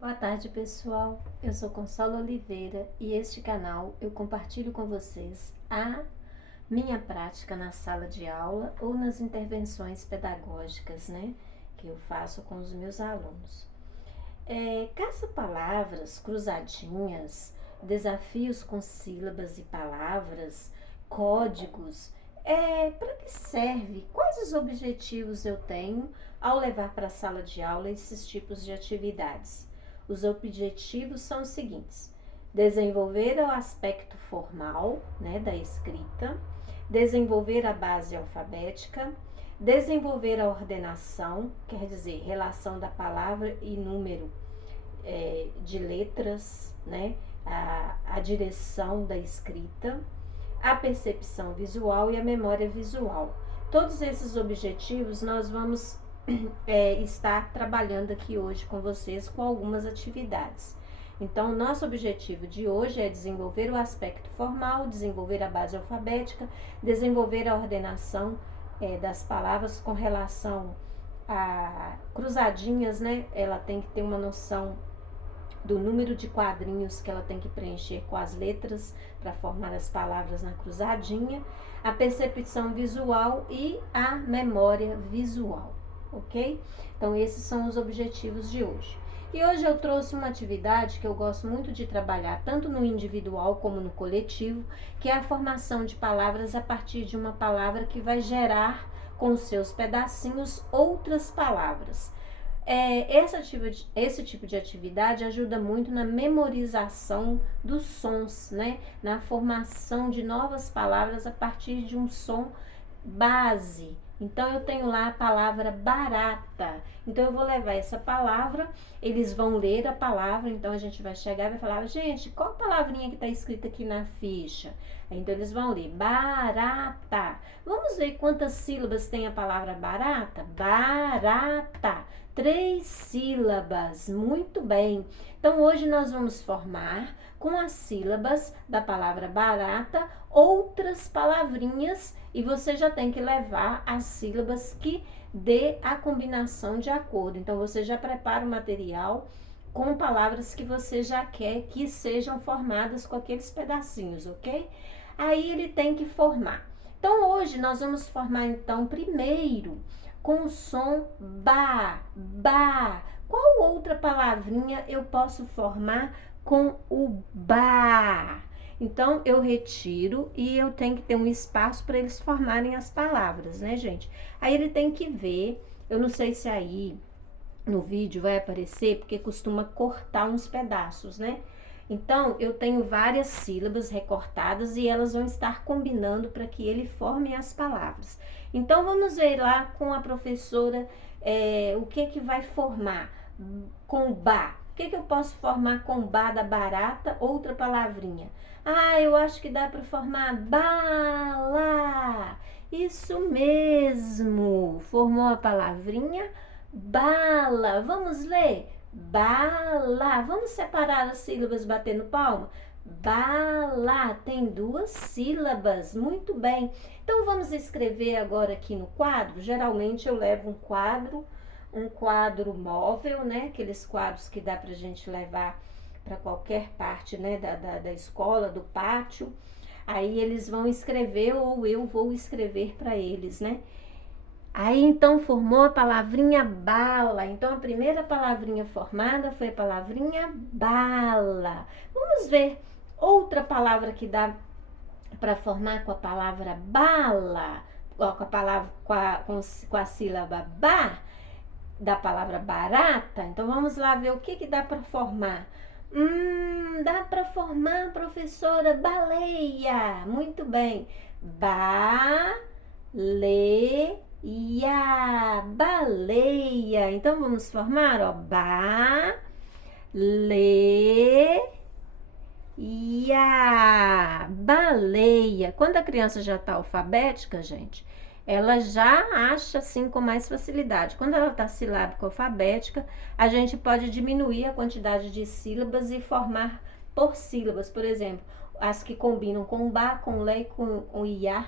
Boa tarde, pessoal. Eu sou Consuelo Oliveira e este canal eu compartilho com vocês a minha prática na sala de aula ou nas intervenções pedagógicas, né, que eu faço com os meus alunos. Caça-palavras, cruzadinhas, desafios com sílabas e palavras, códigos, para que serve? Quais os objetivos eu tenho ao levar para a sala de aula esses tipos de atividades? Os objetivos são os seguintes: desenvolver o aspecto formal, né, da escrita, desenvolver a base alfabética, desenvolver a ordenação, quer dizer, relação da palavra e número de letras, né? A direção da escrita, a percepção visual e a memória visual. Todos esses objetivos nós vamos estar trabalhando aqui hoje com vocês com algumas atividades. Então, nosso objetivo de hoje é desenvolver o aspecto formal, desenvolver a base alfabética, desenvolver a ordenação das palavras com relação a cruzadinhas, né? Ela tem que ter uma noção do número de quadrinhos que ela tem que preencher com as letras para formar as palavras na cruzadinha, a percepção visual e a memória visual, ok? Então, esses são os objetivos de hoje. E hoje eu trouxe uma atividade que eu gosto muito de trabalhar, tanto no individual como no coletivo, que é a formação de palavras a partir de uma palavra que vai gerar com os seus pedacinhos outras palavras. Esse tipo de atividade ajuda muito na memorização dos sons, né? Na formação de novas palavras a partir de um som base. Então, eu tenho lá a palavra barata. Então, eu vou levar essa palavra, eles vão ler a palavra. Então, a gente vai chegar e vai falar: gente, qual a palavrinha que está escrita aqui na ficha? Então, eles vão ler barata. Vamos ver quantas sílabas tem a palavra barata? Barata. 3 sílabas. Muito bem. Então, hoje nós vamos formar com as sílabas da palavra barata outras palavrinhas e você já tem que levar as sílabas que dê a combinação de acordo. Então, você já prepara o material com palavras que você já quer que sejam formadas com aqueles pedacinhos, ok? Aí ele tem que formar. Então, hoje nós vamos formar, então, primeiro com o som ba, ba. Qual outra palavrinha eu posso formar com o ba? Então, eu retiro e eu tenho que ter um espaço para eles formarem as palavras, né, gente? Aí ele tem que ver, eu não sei se aí no vídeo vai aparecer, porque costuma cortar uns pedaços, né? Então, eu tenho várias sílabas recortadas e elas vão estar combinando para que ele forme as palavras. Então, vamos ver lá com a professora o que vai formar com ba. O que eu posso formar com ba da barata? Outra palavrinha. Ah, eu acho que dá para formar bala. Isso mesmo. Formou a palavrinha bala. Vamos ler? Bala. Vamos separar as sílabas batendo palma? Bala. Tem 2 sílabas. Muito bem. Então, vamos escrever agora aqui no quadro. Geralmente eu levo um quadro móvel, né? Aqueles quadros que dá pra gente levar para qualquer parte, né? Da escola, do pátio. Aí eles vão escrever ou eu vou escrever para eles, né? Aí então formou a palavrinha bala. Então a primeira palavrinha formada foi a palavrinha bala. Vamos ver outra palavra que dá para formar com a palavra bala, com a palavra com a sílaba ba da palavra barata. Então vamos lá ver o que dá para formar. Dá para formar, professora, baleia. Muito bem. Baleia, baleia. Então vamos formar, ó, baleia. Quando a criança já está alfabética, gente, ela já acha assim com mais facilidade. Quando ela está silábica alfabética, a gente pode diminuir a quantidade de sílabas e formar por sílabas. Por exemplo, as que combinam com ba, com le, com iá,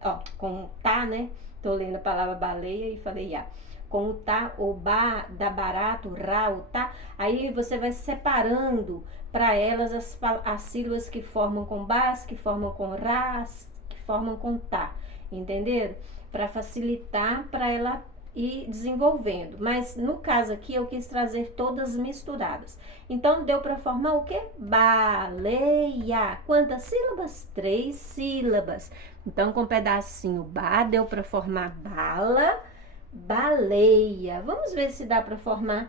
ó, com tá, né? Tô lendo a palavra baleia e falei iá. com o tá, o ba dá barato, o ra, o tá. Aí você vai separando para elas as sílabas que formam com bás, que formam com ras, que formam com tá. Entenderam? Para facilitar para ela ir desenvolvendo. Mas no caso aqui eu quis trazer todas misturadas. Então deu para formar o quê? Baleia. Quantas sílabas? 3 sílabas. Então com um pedacinho ba deu para formar bala, baleia. Vamos ver se dá para formar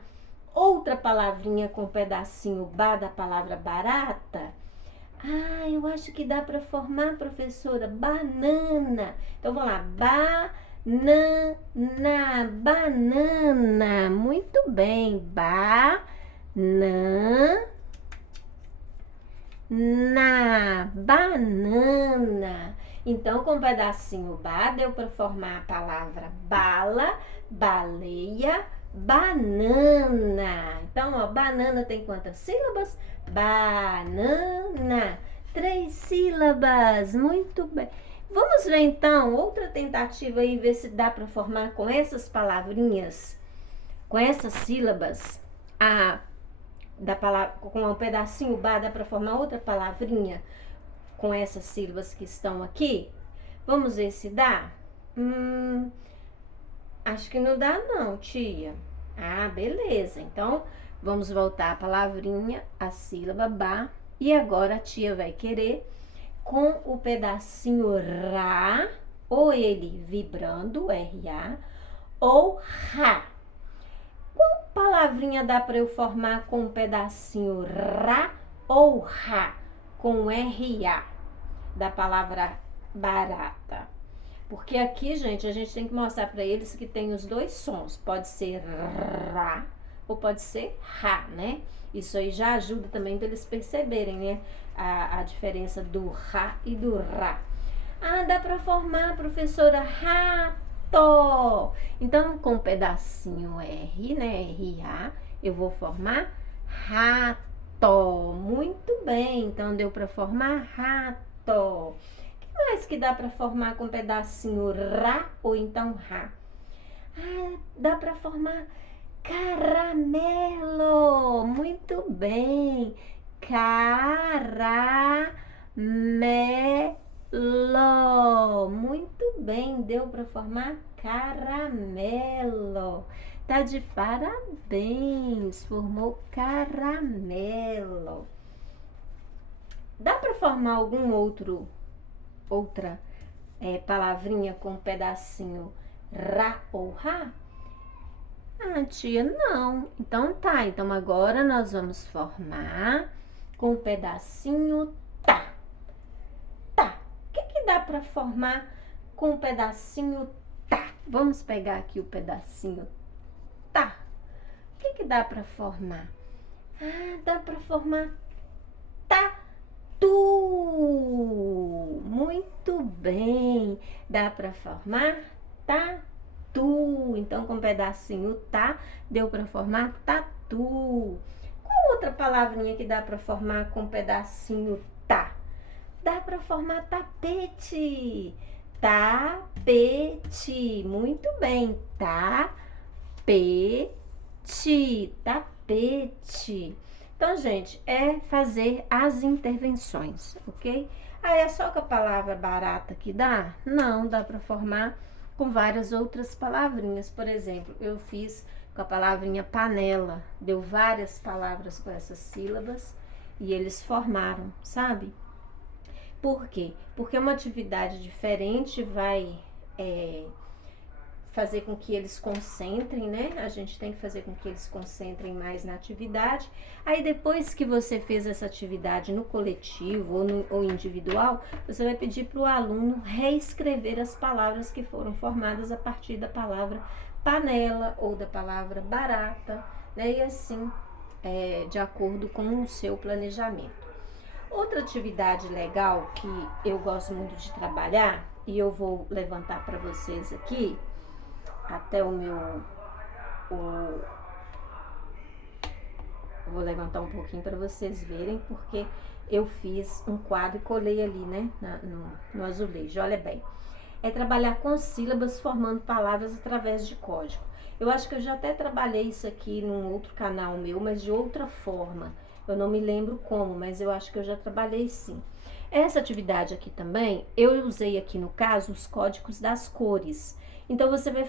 outra palavrinha com um pedacinho ba da palavra barata. Ah, eu acho que dá para formar, professora, banana. Então vamos lá, banana. Muito bem, banana. Então, com um pedacinho ba, deu para formar a palavra bala, baleia, banana. Então, ó, banana tem quantas sílabas? Banana. 3 sílabas. Muito bem. Vamos ver então outra tentativa aí, ver se dá para formar com essas palavrinhas, com essas sílabas, da palavra, com um pedacinho ba, dá para formar outra palavrinha com essas sílabas que estão aqui. Vamos ver se dá? Acho que não dá não, tia. Ah, beleza. Então, vamos voltar a palavrinha, a sílaba ba. E agora a tia vai querer com o pedacinho ra, ou ele vibrando, R-A, ou ra. Qual palavrinha dá para eu formar com um pedacinho ra ou ra, com R-A, da palavra barata? Porque aqui, gente, a gente tem que mostrar para eles que tem os dois sons. Pode ser ra ou pode ser ra, né? Isso aí já ajuda também para eles perceberem, né? A diferença do ra e do ra. Ah, dá para formar, professora, rato. Então, com um pedacinho R, né? R-A, eu vou formar rato. Muito bem, então deu para formar rato. Mais que dá para formar com um pedacinho ra ou então ra? Ah, dá para formar caramelo. Muito bem. Caramelo. Muito bem, deu para formar caramelo. Tá de parabéns, formou caramelo. Dá para formar algum outra palavrinha com um pedacinho ra ou ra? Ah, tia, não. Então tá, então agora nós vamos formar com um pedacinho tá. Tá. O que dá para formar com um pedacinho tá? Vamos pegar aqui o pedacinho tá. O que dá para formar? Ah, dá para formar tatu. Muito bem. Dá para formar tatu. Então, com um pedacinho tá, deu para formar tatu. Qual outra palavrinha que dá para formar com um pedacinho tá? Dá para formar tapete. Tapete. Muito bem. Tapete. Então, gente, é fazer as intervenções, ok? Aí é só com a palavra barata que dá? Não, dá para formar com várias outras palavrinhas. Por exemplo, eu fiz com a palavrinha panela, deu várias palavras com essas sílabas e eles formaram, sabe? Por quê? Porque uma atividade diferente vai fazer com que eles concentrem, né? A gente tem que fazer com que eles concentrem mais na atividade. Aí depois que você fez essa atividade no coletivo ou individual, você vai pedir para o aluno reescrever as palavras que foram formadas a partir da palavra panela ou da palavra barata, né? E assim, de acordo com o seu planejamento. Outra atividade legal que eu gosto muito de trabalhar, e eu vou levantar para vocês aqui, até vou levantar um pouquinho para vocês verem, porque eu fiz um quadro e colei ali, né, no azulejo. Olha bem, é trabalhar com sílabas formando palavras através de código. Eu acho que eu já até trabalhei isso aqui num outro canal meu, mas de outra forma. Eu não me lembro como, mas eu acho que eu já trabalhei sim. Essa atividade aqui também, eu usei aqui no caso os códigos das cores. Então você vai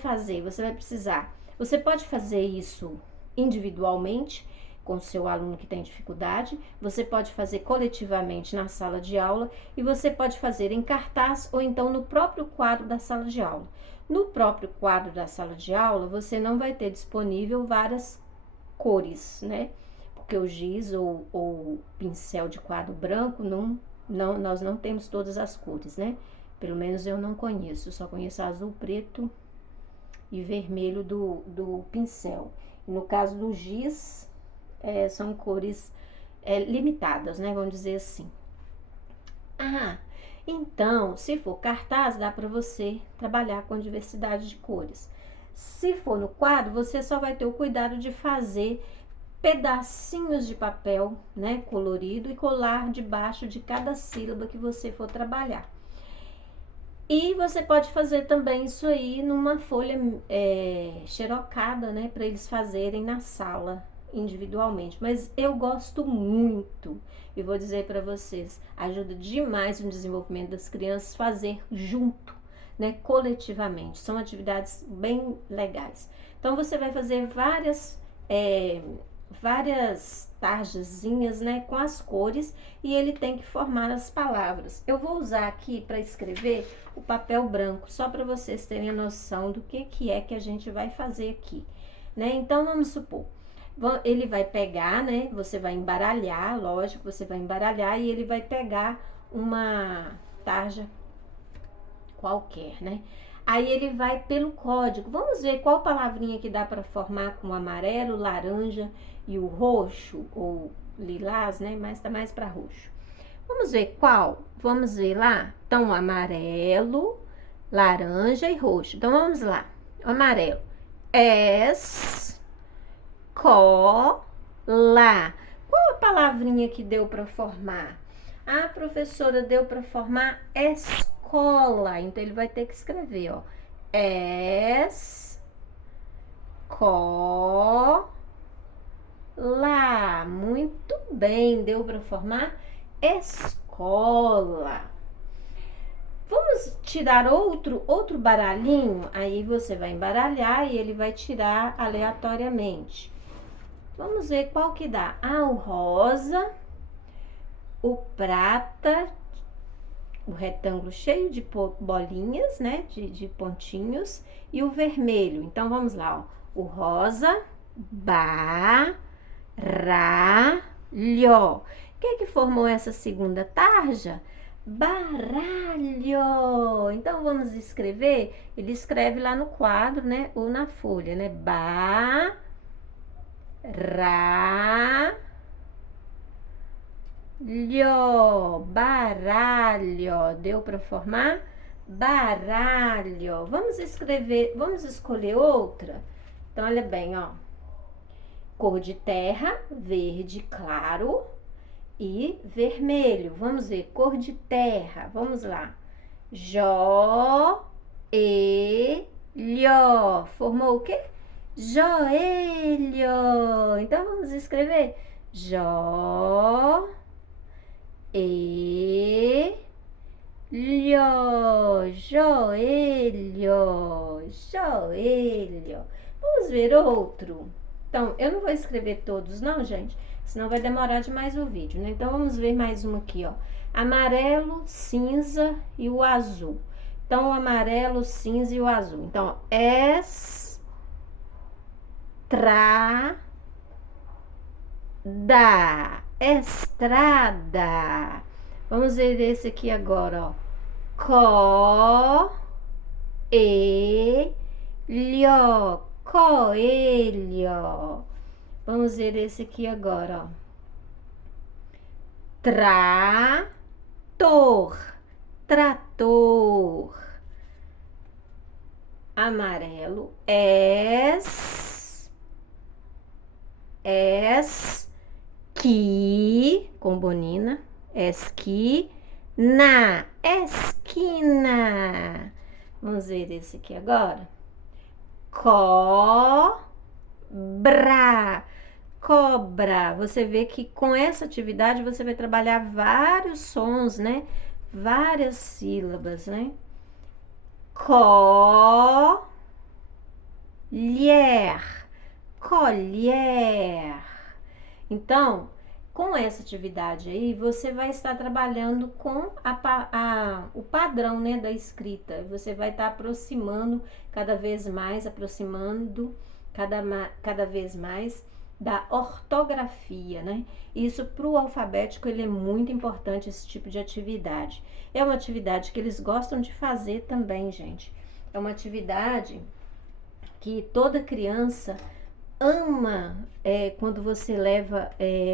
precisar, você pode fazer isso individualmente com o seu aluno que tem dificuldade, você pode fazer coletivamente na sala de aula e você pode fazer em cartaz ou então no próprio quadro da sala de aula. No próprio quadro da sala de aula, você não vai ter disponível várias cores, né? Porque o giz ou pincel de quadro branco, nós não temos todas as cores, né? Pelo menos eu não conheço, só conheço azul, preto e vermelho do pincel. E no caso do giz, são cores limitadas, né? Vamos dizer assim. Então, se for cartaz, dá para você trabalhar com diversidade de cores. Se for no quadro, você só vai ter o cuidado de fazer pedacinhos de papel, né, colorido e colar debaixo de cada sílaba que você for trabalhar. E você pode fazer também isso aí numa folha xerocada, né, para eles fazerem na sala individualmente. Mas eu gosto muito e vou dizer para vocês, ajuda demais no desenvolvimento das crianças fazer junto, né, coletivamente. São atividades bem legais. Então você vai fazer várias tarjazinhas, né, com as cores e ele tem que formar as palavras. Eu vou usar aqui para escrever o papel branco, só para vocês terem a noção do que é que a gente vai fazer aqui, né? Então vamos supor, ele vai pegar, né? Você vai embaralhar, lógico, você vai embaralhar e ele vai pegar uma tarja qualquer, né? Aí ele vai pelo código. Vamos ver qual palavrinha que dá para formar com o amarelo, laranja e o roxo, ou lilás, né? Mas tá mais para roxo. Vamos ver qual? Vamos ver lá? Então, amarelo, laranja e roxo. Então, vamos lá. O amarelo. Escola. Qual a palavrinha que deu para formar? A professora deu para formar escola. Então, ele vai ter que escrever, ó. Escola. Muito bem, deu para formar escola. Vamos tirar outro baralhinho? Aí você vai embaralhar e ele vai tirar aleatoriamente. Vamos ver qual que dá. O rosa, o prata, o retângulo cheio de bolinhas, né? De pontinhos. E o vermelho. Então, vamos lá, ó. O rosa, baralho. O que formou essa segunda tarja? Baralho. Então, vamos escrever? Ele escreve lá no quadro, né? Ou na folha, né? Baralho. Deu para formar? Baralho. Vamos escolher outra? Então, olha bem, ó. Cor de terra, verde claro e vermelho. Vamos ver, cor de terra. Vamos lá. Joelho. Formou o quê? Joelho. Então, vamos escrever joelho. Joelho. Vamos ver outro. Então, eu não vou escrever todos não, gente, senão vai demorar demais o vídeo, né? Então, vamos ver mais um aqui, ó. Amarelo, cinza e o azul. Então, o amarelo, cinza e o azul. Então, estrada. Vamos ver esse aqui agora, ó. Coelho. Vamos ver esse aqui agora, ó. Trator. Amarelo. Com bonina. Esquina. Vamos ver esse aqui agora. Cobra. Cobra. Você vê que com essa atividade você vai trabalhar vários sons, né? Várias sílabas, né? Colher. Colher. Então, com essa atividade aí, você vai estar trabalhando com o padrão, né, da escrita. Você vai estar aproximando cada vez mais, cada vez mais da ortografia, né? Isso para o alfabético ele é muito importante, esse tipo de atividade. É uma atividade que eles gostam de fazer também, gente. É uma atividade que toda criança ama quando você leva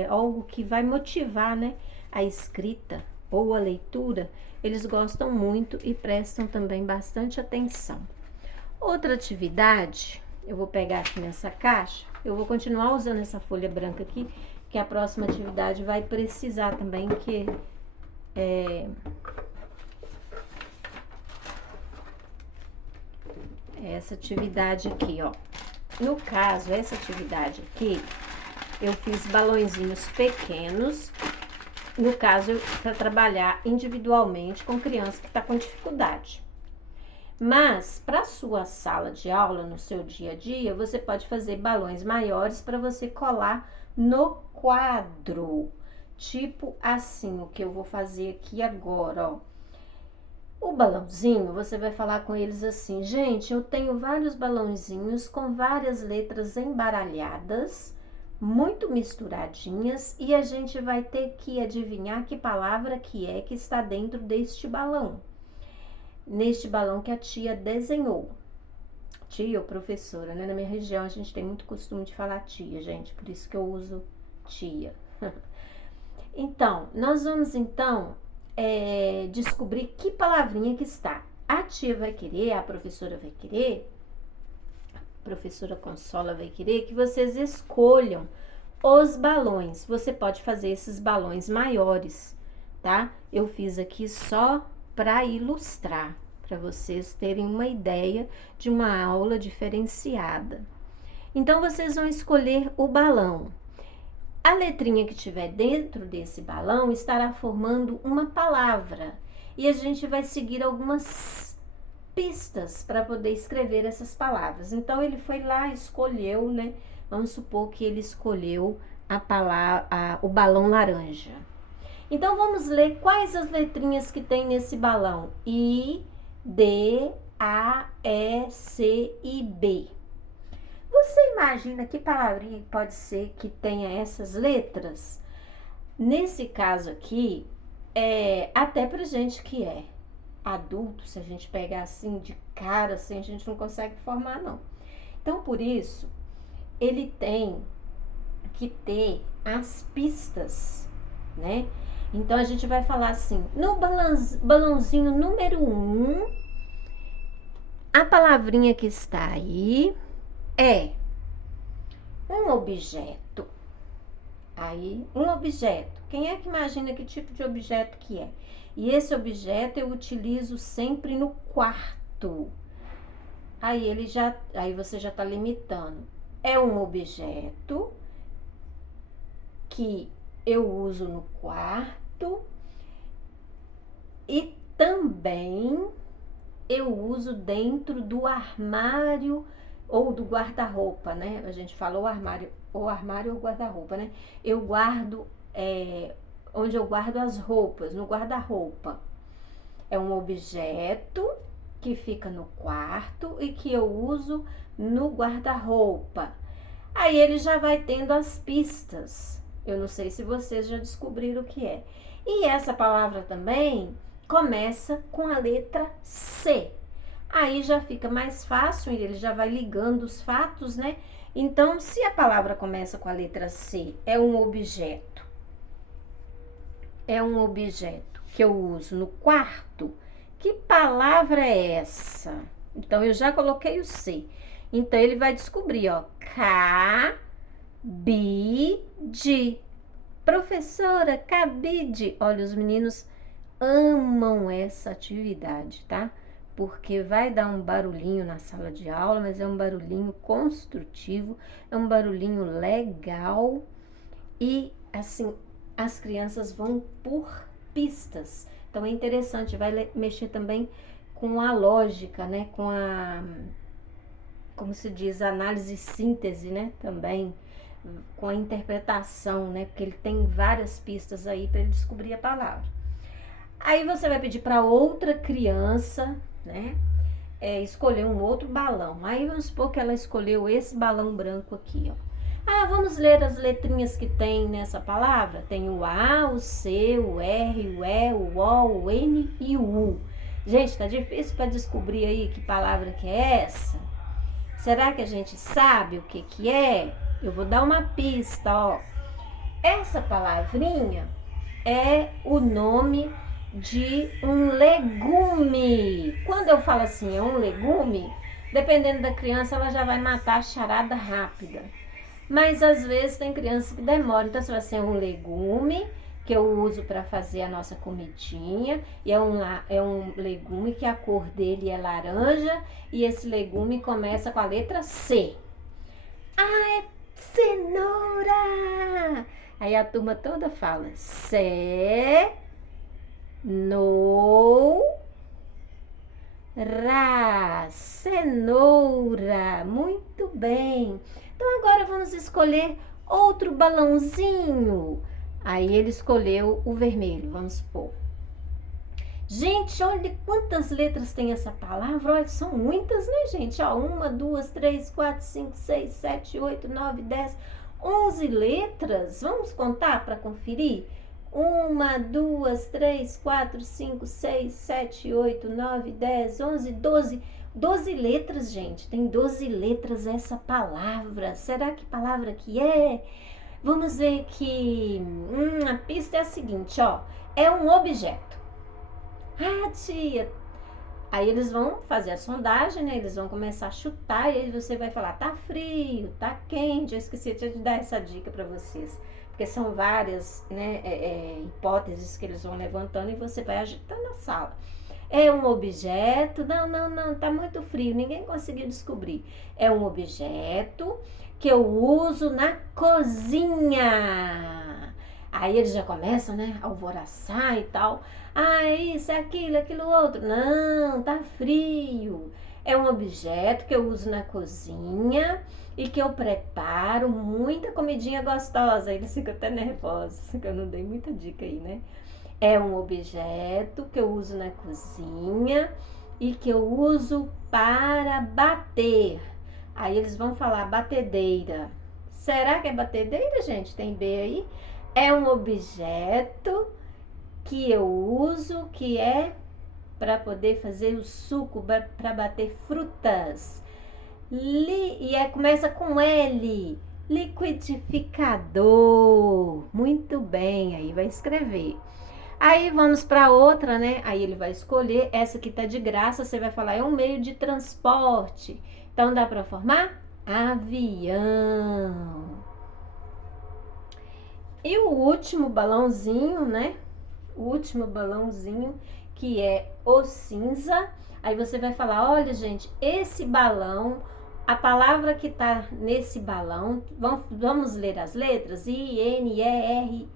algo que vai motivar, né, a escrita ou a leitura. Eles gostam muito e prestam também bastante atenção. Outra atividade, eu vou pegar aqui nessa caixa, eu vou continuar usando essa folha branca aqui, que a próxima atividade vai precisar também que essa atividade aqui, ó. No caso, essa atividade aqui, eu fiz balõezinhos pequenos, no caso, para trabalhar individualmente com criança que está com dificuldade. Mas, para sua sala de aula, no seu dia a dia, você pode fazer balões maiores para você colar no quadro. Tipo assim, o que eu vou fazer aqui agora, ó. O balãozinho, você vai falar com eles assim, gente, eu tenho vários balãozinhos com várias letras embaralhadas, muito misturadinhas, e a gente vai ter que adivinhar que palavra que é que está dentro deste balão. Neste balão que a tia desenhou. Tia ou professora, né? Na minha região a gente tem muito costume de falar tia, gente, por isso que eu uso tia. Então, nós vamos então descobrir que palavrinha que está. A tia vai querer, a professora vai querer, a professora Consola vai querer que vocês escolham os balões. Você pode fazer esses balões maiores, tá? Eu fiz aqui só para ilustrar, para vocês terem uma ideia de uma aula diferenciada. Então, vocês vão escolher o balão. A letrinha que tiver dentro desse balão estará formando uma palavra e a gente vai seguir algumas pistas para poder escrever essas palavras. Então, ele foi lá, escolheu, né? Vamos supor que ele escolheu o balão laranja. Então, vamos ler quais as letrinhas que tem nesse balão. I, D, A, E, C e B. Você imagina que palavrinha pode ser que tenha essas letras? Nesse caso aqui, até pra gente que é adulto, se a gente pegar assim de cara, assim, a gente não consegue formar, não. Então, por isso, ele tem que ter as pistas, né? Então, a gente vai falar assim, no balãozinho número 1, a palavrinha que está aí é um objeto. Aí, um objeto. Quem é que imagina que tipo de objeto que é? E esse objeto eu utilizo sempre no quarto. Aí você já está limitando. É um objeto que eu uso no quarto e também eu uso dentro do armário ou do guarda-roupa, né? A gente falou armário ou guarda-roupa, né? Eu guardo, onde eu guardo as roupas, no guarda-roupa. É um objeto que fica no quarto e que eu uso no guarda-roupa. Aí ele já vai tendo as pistas. Eu não sei se vocês já descobriram o que é. E essa palavra também começa com a letra C. Aí já fica mais fácil, ele já vai ligando os fatos, né? Então, se a palavra começa com a letra C, é um objeto. É um objeto que eu uso no quarto. Que palavra é essa? Então, eu já coloquei o C. Então, ele vai descobrir, ó. Cabide. Professora, cabide. Olha, os meninos amam essa atividade, tá? porque vai dar um barulhinho na sala de aula, mas é um barulhinho construtivo, é um barulhinho legal e assim as crianças vão por pistas. Então é interessante, vai mexer também com a lógica, né? Com a, como se diz, análise e síntese, né? Também com a interpretação, né? Porque ele tem várias pistas aí para ele descobrir a palavra. Aí você vai pedir para outra criança, né? Escolher um outro balão. Aí vamos supor que ela escolheu esse balão branco aqui, ó. Ah, vamos ler as letrinhas que tem nessa palavra? Tem o A, o C, o R, o E, o O, o N e o U. Gente, tá difícil para descobrir aí que palavra que é essa? Será que a gente sabe o que que é? Eu vou dar uma pista, ó. Essa palavrinha é o nome de um legume. Quando eu falo assim, é um legume, dependendo da criança, ela já vai matar a charada rápida. Mas às vezes tem criança que demora. Então, se vai ser um legume que eu uso para fazer a nossa comidinha, e é um legume que a cor dele é laranja, e esse legume começa com a letra C. Ah, é cenoura! Aí a turma toda fala cenoura. Muito bem. Então agora vamos escolher outro balãozinho. Aí ele escolheu o vermelho, vamos supor. Gente, olha quantas letras tem essa palavra. Olha, são muitas, né, gente? Ó, 1, 2, 3, 4, 5, 6, 7, 8, 9, 10, 11 letras. Vamos contar para conferir? 1, 2, 3, 4, 5, 6, 7, 8, 9, 10, 11, 12. 12 letras, gente. Tem 12 letras essa palavra. Será que palavra que é? Vamos ver que a pista é a seguinte, ó. É um objeto. Ah, tia. Aí eles vão fazer a sondagem, né? Eles vão começar a chutar e aí você vai falar, tá frio, tá quente. Eu esqueci de dar essa dica para vocês. Porque são várias, né, hipóteses que eles vão levantando e você vai agitando a sala. É um objeto, não, tá muito frio, ninguém conseguiu descobrir. É um objeto que eu uso na cozinha. Aí eles já começam, né, a alvoroçar e tal. Ah, isso, é aquilo outro. Não, tá frio. É um objeto que eu uso na cozinha e que eu preparo muita comidinha gostosa. Eles ficam até nervosos, que eu não dei muita dica aí, né? É um objeto que eu uso na cozinha e que eu uso para bater. Aí eles vão falar batedeira. Será que é batedeira, gente? Tem B aí? É um objeto que eu uso que é para poder fazer o suco, para bater frutas. Começa com L. Liquidificador. Muito bem, aí vai escrever. Aí vamos para outra, né? Aí ele vai escolher, essa que tá de graça, você vai falar, é um meio de transporte. Então dá para formar? Avião. E o último balãozinho, né? O último balãozinho, que é o cinza. Aí você vai falar, olha, gente, esse balão, a palavra que tá nesse balão, vamos ler as letras? I-N-E-R-R-A-T-O.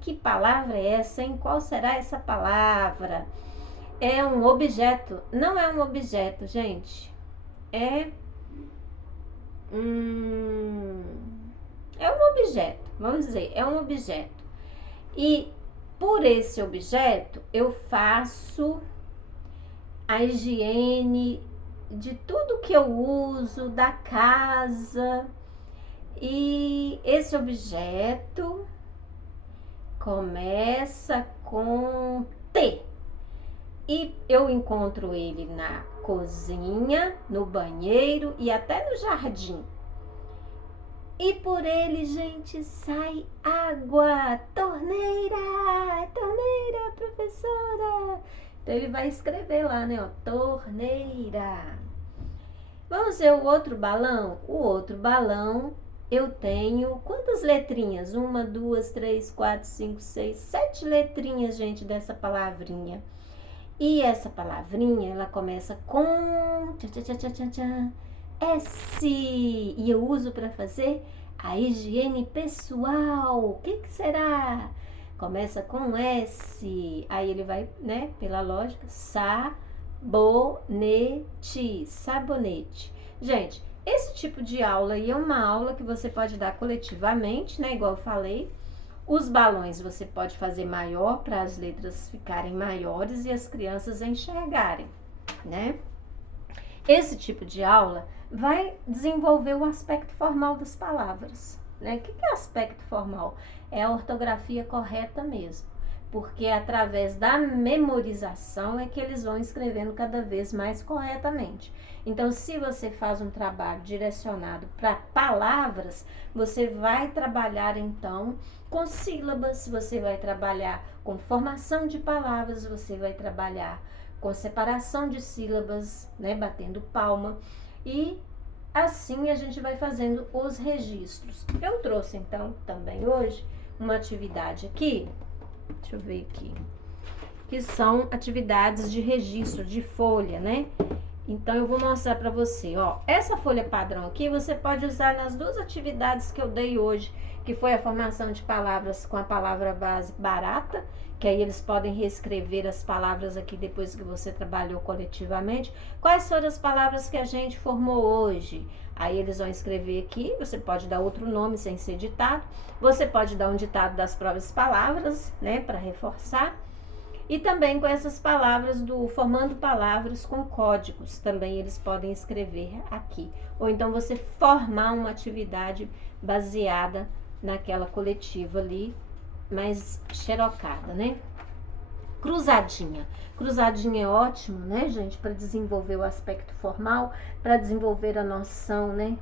Que palavra é essa, hein? Qual será essa palavra? É um objeto. Não é um objeto, gente. É um objeto. Vamos dizer, é um objeto. E por esse objeto, eu faço a higiene de tudo que eu uso, da casa. E esse objeto começa com T. E eu encontro ele na cozinha, no banheiro e até no jardim. E por ele, gente, sai água. Torneira, professora. Então ele vai escrever lá, né, ó, torneira. Vamos ver o outro balão? O outro balão, eu tenho quantas letrinhas? 1, 2, 3, 4, 5, 6, 7 letrinhas, gente, dessa palavrinha. E essa palavrinha, ela começa com S. E eu uso para fazer a higiene pessoal. O que será? Começa com S. Aí ele vai, né, pela lógica, sabonete. Sabonete. Gente, esse tipo de aula aí é uma aula que você pode dar coletivamente, né, igual eu falei. Os balões você pode fazer maior para as letras ficarem maiores e as crianças enxergarem, né? Esse tipo de aula vai desenvolver o aspecto formal das palavras, né? O que é aspecto formal? É a ortografia correta mesmo, porque através da memorização é que eles vão escrevendo cada vez mais corretamente. Então, se você faz um trabalho direcionado para palavras, você vai trabalhar então com sílabas, você vai trabalhar com formação de palavras, você vai trabalhar com separação de sílabas, né, batendo palma, e assim a gente vai fazendo os registros. Eu trouxe então também hoje uma atividade aqui, deixa eu ver aqui, que são atividades de registro, de folha, né? Então, eu vou mostrar para você, ó. Essa folha padrão aqui, você pode usar nas duas atividades que eu dei hoje, que foi a formação de palavras com a palavra base barata, que aí eles podem reescrever as palavras aqui depois que você trabalhou coletivamente. Quais foram as palavras que a gente formou hoje? Aí eles vão escrever aqui, você pode dar outro nome sem ser ditado. Você pode dar um ditado das próprias palavras, né, para reforçar. E também com essas palavras formando palavras com códigos, também eles podem escrever aqui. Ou então você formar uma atividade baseada naquela coletiva ali, mais xerocada, né? Cruzadinha. Cruzadinha é ótimo, né, gente, para desenvolver o aspecto formal, para desenvolver a noção, né,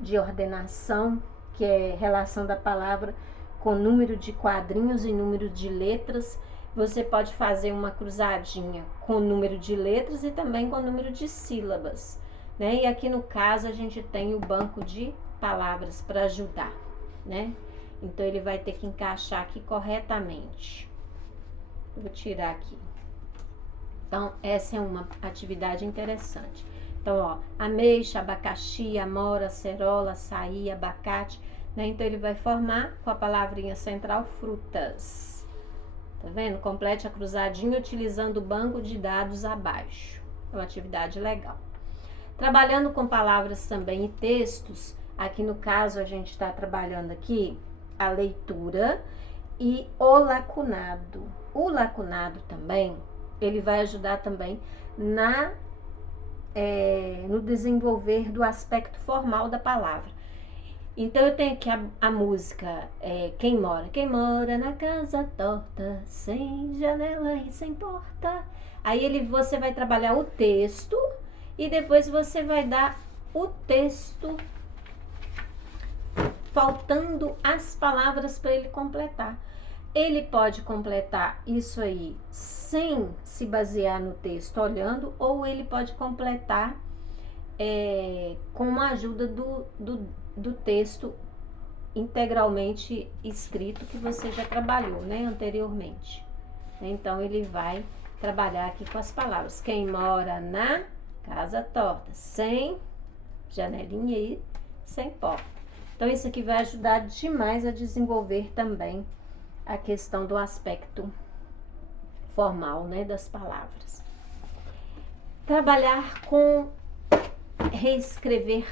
de ordenação, que é relação da palavra com número de quadrinhos e número de letras. Você pode fazer uma cruzadinha com número de letras e também com número de sílabas, né? E aqui no caso a gente tem o banco de palavras para ajudar, né? Então ele vai ter que encaixar aqui corretamente. Eu vou tirar aqui. Então essa é uma atividade interessante. Então, ó, ameixa, abacaxi, amora, acerola, açaí, abacate, né? Então ele vai formar com a palavrinha central frutas. Tá vendo? Complete a cruzadinha utilizando o banco de dados abaixo. É uma atividade legal. Trabalhando com palavras também e textos, aqui no caso a gente está trabalhando aqui a leitura e o lacunado. O lacunado também, ele vai ajudar também no desenvolver do aspecto formal da palavra. Então eu tenho aqui a música Quem mora na casa torta, sem janela e sem porta. Aí você vai trabalhar o texto e depois você vai dar o texto faltando as palavras para ele completar. Ele pode completar isso aí sem se basear no texto olhando, ou ele pode completar com a ajuda do texto integralmente escrito que você já trabalhou, né, anteriormente. Então, ele vai trabalhar aqui com as palavras. Quem mora na casa torta, sem janelinha e sem porta. Então, isso aqui vai ajudar demais a desenvolver também a questão do aspecto formal, né, das palavras. Trabalhar com reescrever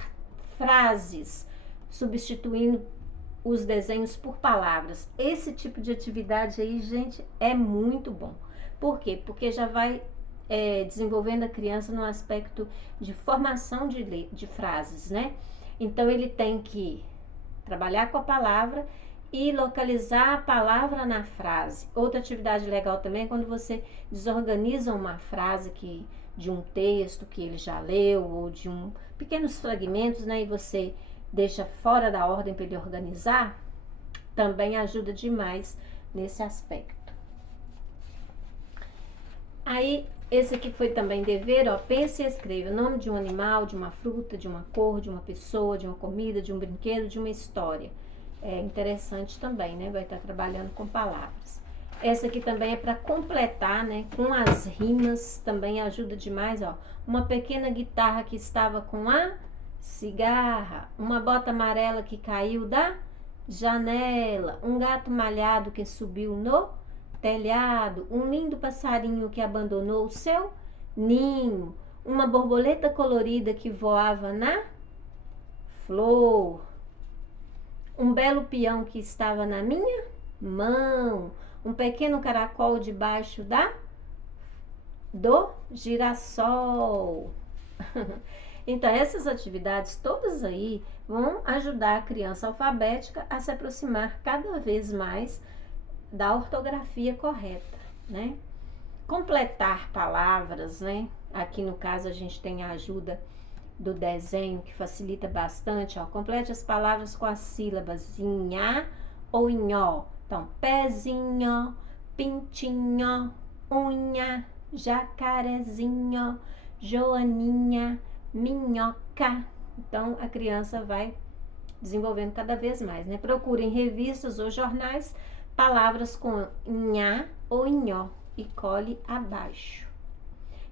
frases, substituindo os desenhos por palavras. Esse tipo de atividade aí, gente, é muito bom. Por quê? Porque já vai desenvolvendo a criança no aspecto de formação de frases, né? Então, ele tem que trabalhar com a palavra e localizar a palavra na frase. Outra atividade legal também é quando você desorganiza uma frase de um texto que ele já leu, ou de pequenos fragmentos, né? E você deixa fora da ordem para ele organizar, também ajuda demais nesse aspecto. Aí, Esse aqui foi também dever, ó. Pense e escreva o nome de um animal, de uma fruta, de uma cor, de uma pessoa, de uma comida, de um brinquedo, de uma história. É interessante também, né? Vai estar trabalhando com palavras. Essa aqui também é para completar, né? Com as rimas, também ajuda demais, ó. Uma pequena guitarra que estava com a cigarra. Uma bota amarela que caiu da janela. Um gato malhado que subiu no telhado. Um lindo passarinho que abandonou o seu ninho. Uma borboleta colorida que voava na flor. Um belo peão que estava na minha mão. Um pequeno caracol debaixo do girassol. Então, essas atividades todas aí vão ajudar a criança alfabética a se aproximar cada vez mais da ortografia correta, né? Completar palavras, né? Aqui no caso a gente tem a ajuda do desenho que facilita bastante, ó. Complete as palavras com as sílabas nha ou nhó. Então, pezinho, pintinho, unha, jacarezinho, joaninha, minhoca. Então, a criança vai desenvolvendo cada vez mais, né? Procure em revistas ou jornais palavras com nha ou nhó e cole abaixo.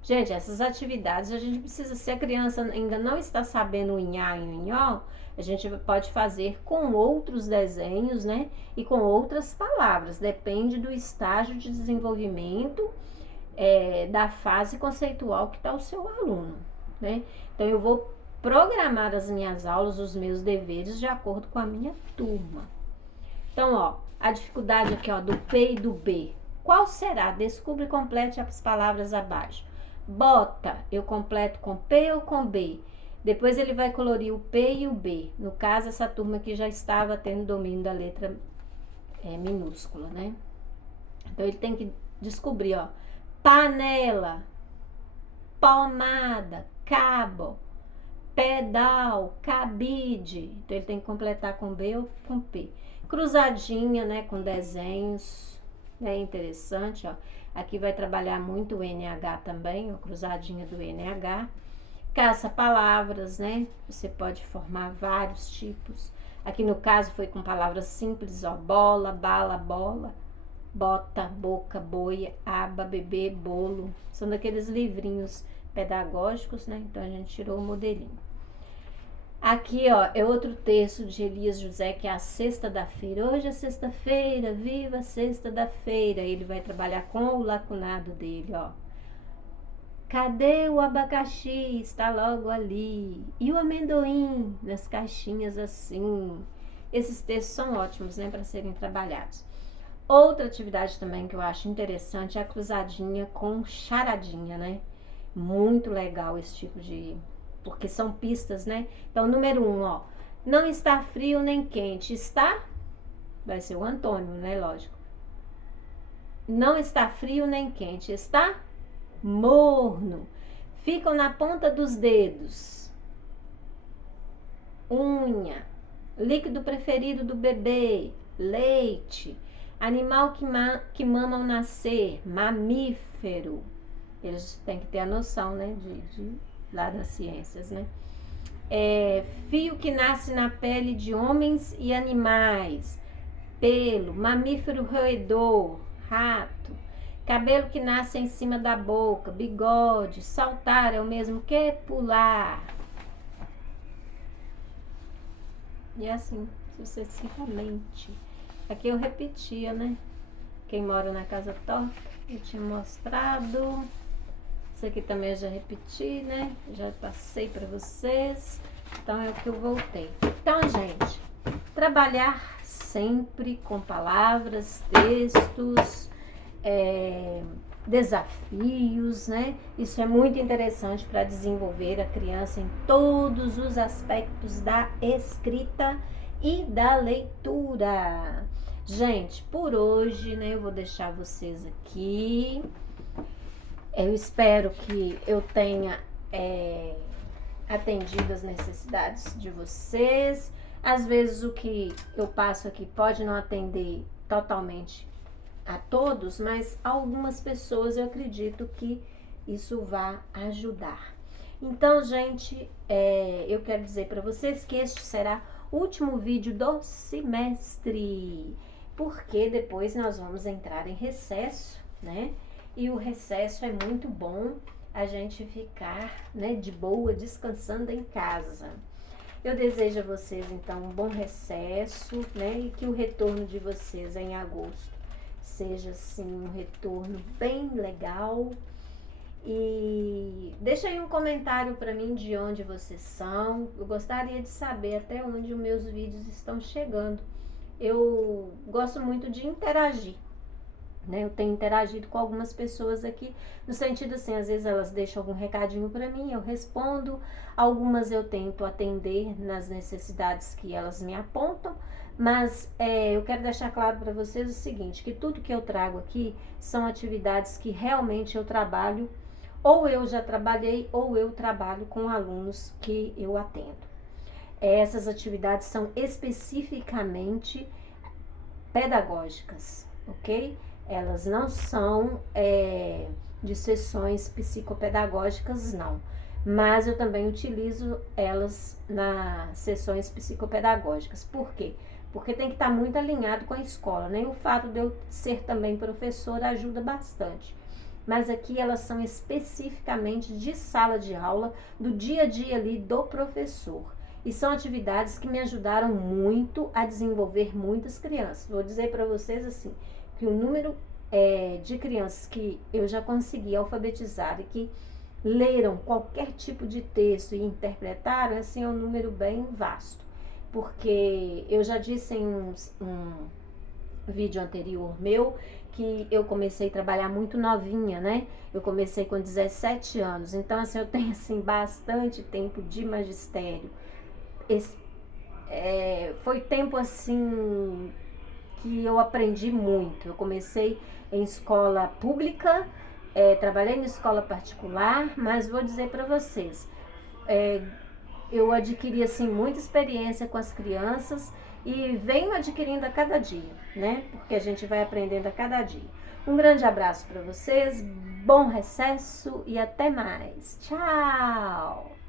Gente, essas atividades a gente precisa, se a criança ainda não está sabendo o nha e o nhó, a gente pode fazer com outros desenhos, né? E com outras palavras, depende do estágio de desenvolvimento, da fase conceitual que está o seu aluno, né? Então, eu vou programar as minhas aulas, os meus deveres de acordo com a minha turma. Então, ó, a dificuldade aqui, ó, do P e do B. Qual será? Descubra e complete as palavras abaixo. Bota, eu completo com P ou com B? Depois ele vai colorir o P e o B. No caso, essa turma aqui já estava tendo domínio da letra minúscula, né? Então, ele tem que descobrir, ó. Panela, pomada, cabo, pedal, cabide. Então, ele tem que completar com B ou com P. Cruzadinha, né, com desenhos, né, interessante, ó. Aqui vai trabalhar muito o NH também, ó, cruzadinha do NH. Caça-palavras, né, você pode formar vários tipos. Aqui no caso foi com palavras simples, ó, bola, bala, bola, bota, boca, boia, aba, bebê, bolo. São daqueles livrinhos pedagógicos, né, então a gente tirou o modelinho. Aqui, ó, é outro texto de Elias José, que é a Sexta da Feira. Hoje é sexta-feira, viva a Sexta da Feira. Ele vai trabalhar com o lacunado dele, ó. Cadê o abacaxi? Está logo ali. E o amendoim? Nas caixinhas assim. Esses textos são ótimos, né, para serem trabalhados. Outra atividade também que eu acho interessante é a cruzadinha com charadinha, né? Muito legal esse tipo de... porque são pistas, né? Então, número 1, ó. Não está frio nem quente. Está? Vai ser o Antônio, né? Lógico. Não está frio nem quente. Está? Morno. Ficam na ponta dos dedos. Unha. Líquido preferido do bebê. Leite. Animal que mama ao nascer. Mamífero. Eles têm que ter a noção, né? Lá das ciências, né? Fio que nasce na pele de homens e animais. Pelo. Mamífero roedor. Rato. Cabelo que nasce em cima da boca. Bigode. Saltar é o mesmo que pular. E assim sucessivamente. Aqui eu repetia, né? Quem mora na casa torta, eu tinha mostrado. Isso aqui também eu já repeti, né? Já passei para vocês. Então, é o que eu voltei. Então, gente, trabalhar sempre com palavras, textos, desafios, né? Isso é muito interessante para desenvolver a criança em todos os aspectos da escrita e da leitura. Gente, por hoje, né, eu vou deixar vocês aqui. Eu espero que eu tenha atendido as necessidades de vocês. Às vezes o que eu passo aqui pode não atender totalmente a todos, mas algumas pessoas eu acredito que isso vai ajudar. Então, gente, eu quero dizer para vocês que este será o último vídeo do semestre, porque depois nós vamos entrar em recesso, né? E o recesso é muito bom a gente ficar, né, de boa, descansando em casa. Eu desejo a vocês, então, um bom recesso, né? E que o retorno de vocês em agosto seja, assim, um retorno bem legal. E deixa aí um comentário para mim de onde vocês são. Eu gostaria de saber até onde os meus vídeos estão chegando. Eu gosto muito de interagir, né? Eu tenho interagido com algumas pessoas aqui, no sentido assim, às vezes elas deixam algum recadinho para mim, eu respondo. Algumas eu tento atender nas necessidades que elas me apontam, mas eu quero deixar claro para vocês o seguinte, que tudo que eu trago aqui são atividades que realmente eu trabalho, ou eu já trabalhei, ou eu trabalho com alunos que eu atendo. Essas atividades são especificamente pedagógicas, ok? Elas não são de sessões psicopedagógicas, não. Mas eu também utilizo elas nas sessões psicopedagógicas. Por quê? Porque tem que estar muito alinhado com a escola, né? E o fato de eu ser também professora ajuda bastante. Mas aqui elas são especificamente de sala de aula, do dia a dia ali do professor. E são atividades que me ajudaram muito a desenvolver muitas crianças. Vou dizer para vocês assim, que o número de crianças que eu já consegui alfabetizar e que leram qualquer tipo de texto e interpretaram, assim, é um número bem vasto. Porque eu já disse em um vídeo anterior meu, que eu comecei a trabalhar muito novinha, né? Eu comecei com 17 anos, então assim, eu tenho assim bastante tempo de magistério. Foi tempo assim que eu aprendi muito. Eu comecei em escola pública, trabalhei em escola particular, mas vou dizer para vocês, eu adquiri assim muita experiência com as crianças e venho adquirindo a cada dia, né? Porque a gente vai aprendendo a cada dia. Um grande abraço para vocês, bom recesso e até mais. Tchau!